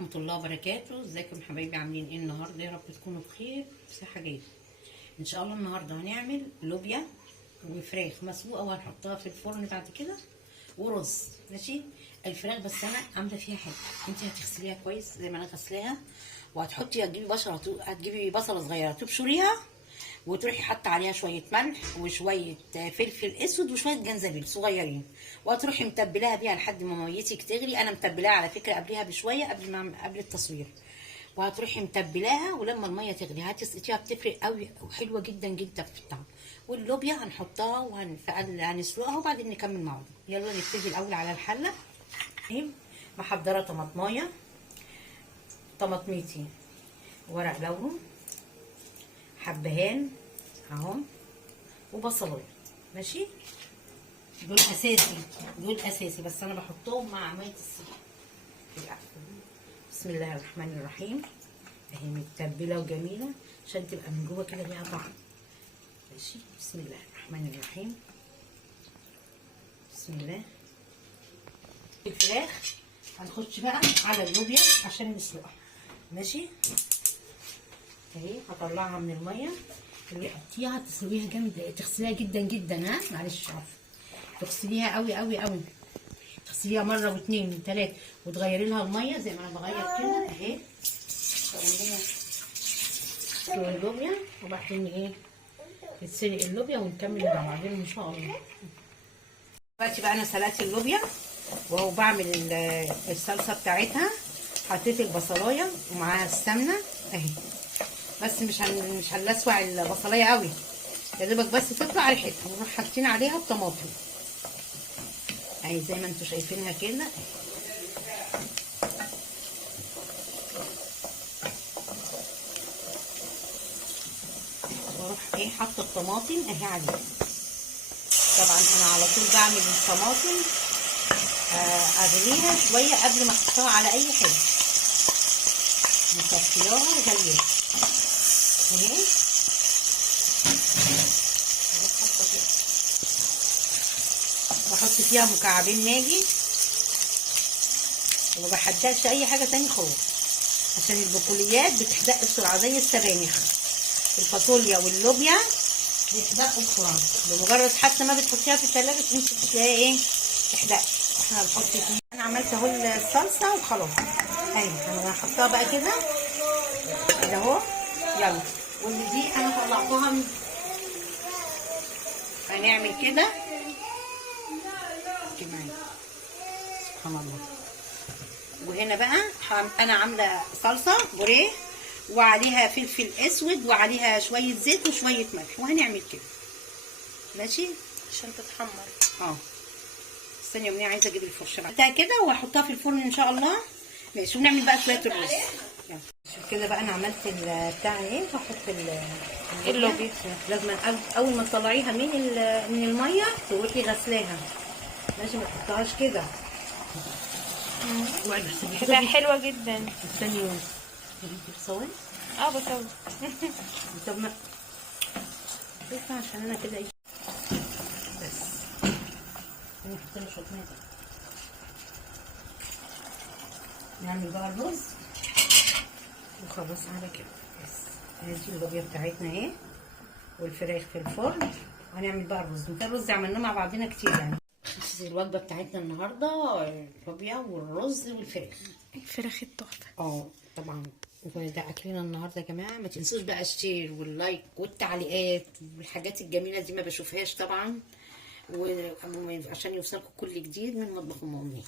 ورحمة الله وبركاته. ازيكم حبايبي؟ عاملين ايه النهارده؟ يا رب تكونوا بخير بصحة جيدة ان شاء الله. النهارده هنعمل لوبيا وفراخ مسلوقة وهنحطها في الفرن بعد كده ورز. ماشي. الفراخ بس انا عامله فيها حاجه، انت هتغسليها كويس زي ما انا غسلاها، وهتحطي هتجيبي بصله صغيره تبشريها وتروحي حاطه عليها شويه ملح وشويه فلفل اسود وشويه جنزبيل صغيرين، وهتروحي متبلاها بيها لحد ما ميتك تغلي. انا متبلاها على فكره قبلها بشويه قبل التصوير، وهتروحي متبلاها ولما الميه تغلي هتسقطيها، بتفرق قوي وحلوه جدا جدا في الطعم. واللوبيا هنحطها وهنسلقها وبعدين نكمل مع بعض. يلا نبتدي الاول على الحله. محضره طماطمايه، طماطميتي ورق لورو، حبهان اهو، وبصلايه. ماشي. دول اساسي بس انا بحطهم مع ميه السلق. بسم الله الرحمن الرحيم. اهي متبله وجميله عشان تبقى من جوه كده ليها طعم. ماشي. بسم الله الرحمن الرحيم. بسم الله. الفراخ هنخش بقى على اللوبيا عشان نسلقها. ماشي. اهي هطلعها من الميه اللي حطيها، تسلقيها جامد، تغسليها جدا جدا. ها معلش، عفوا، تغسليها قوي قوي قوي، تغسليها مره واثنين وثلاثه وتغيري لها الميه زي ما انا بغير كده. اهي تسلقي اللوبيا وبعدين ايه تتسلق اللوبيا ونكمل مع بعضين ان شاء الله. دلوقتي بقى انا سلقت اللوبيا وهو بعمل الصلصه بتاعتها. حطيت البصلايه ومعاها السمنه اهي، بس مش هنلسوع البصلايه قوي، يا دوبك بس تطلع ريحتها، ونروح حاطين عليها الطماطم اهي زي ما انتوا شايفينها كده. واروح ايه حاطه الطماطم اهي عليها. طبعا انا على طول بعمل الطماطم اغليها شويه قبل ما احطها على اي حاجه، مصفياها وغليها اهي. بحط فيها مكعبين ماجي وما بحدقش اي حاجه تاني خالص، عشان البقوليات بتحدق بسرعه زي السبانخ. الفاصوليا واللوبيا بيحدقوا بسرعه، بمجرد حتى ما بتحطيها في الثلاجه تمسك تلاقيها ايه تحدق. احنا بنحط فيه، انا عملت اهو الصلصه وخلاص اهي. انا هحطها بقى كده اهو. يلا. واللي دي انا طلعتها هنعمل كده كمان. سبحان الله. وهنا بقى انا عامله صلصه بوريه وعليها فلفل اسود وعليها شويه زيت وشويه ملح، وهنعمل كده. ماشي عشان تتحمر. استني يا منى، عايزه اجيب الفرشه بقى كده واحطها في الفرن ان شاء الله. ماشي. ونعمل بقى شويه الرز. يلا شوف كده بقى انا عملت بتاع ايه. هحط اللوبيا. لازم اول ما تطلعيها من الميه تروحي غسلاها. ماشي، ما تحطهاش كده. كده حلوه جدا. استني انت بتصوري؟ بصور. طب ما بس عشان انا كده ايه بس نحط له شويه ميه. نعمل بقى الرز وخلاص على كده. بس ادي اللوبيا بتاعتنا اهي والفراخ في الفرن. وهنعمل بقى الرز. الرز عملناه مع بعضنا كتير يعني. الوجبه بتاعتنا النهارده اللوبيا والرز والفراخ. الفراخ التحفه. طبعا ده اكلنا النهارده يا جماعه. ما تنسوش بقى الشير واللايك والتعليقات والحاجات الجميله دي، ما بشوفهاش طبعا، وعشان يوصلكم كل جديد من مطبخ ام امي.